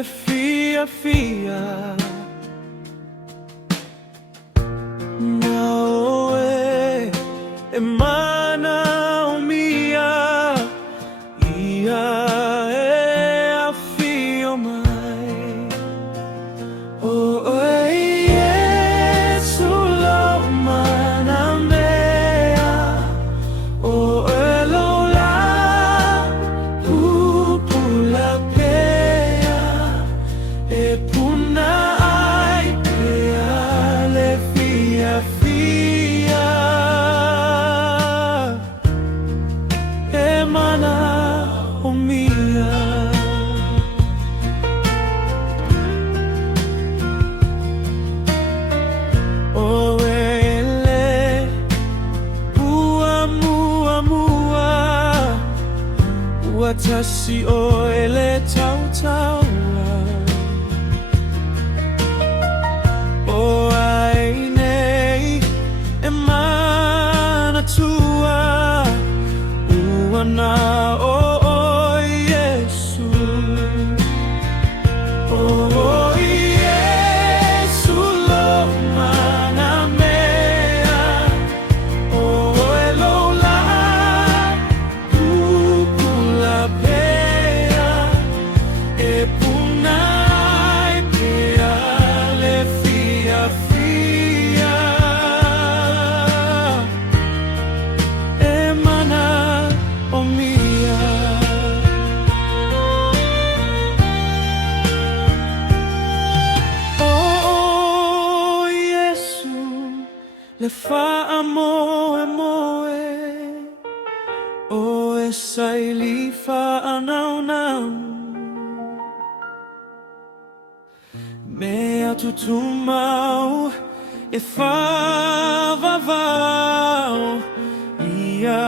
le fia fia naoe e mana o mia ia e a fio mai o e Yesu lo mana mea o e lo la pupula pea e puna ai pea le fia fia e mana o mia o ele mua mua mua watashi o ele tau tau o ai nei e mana tua uana o Yesu o Yesu lo mana mea o e lo la pupula pea e punai pea le fia fia e mana o mia o Yesu le fa amo e moe o e sai li fa anau nau mea tutu mau e fa vavau ia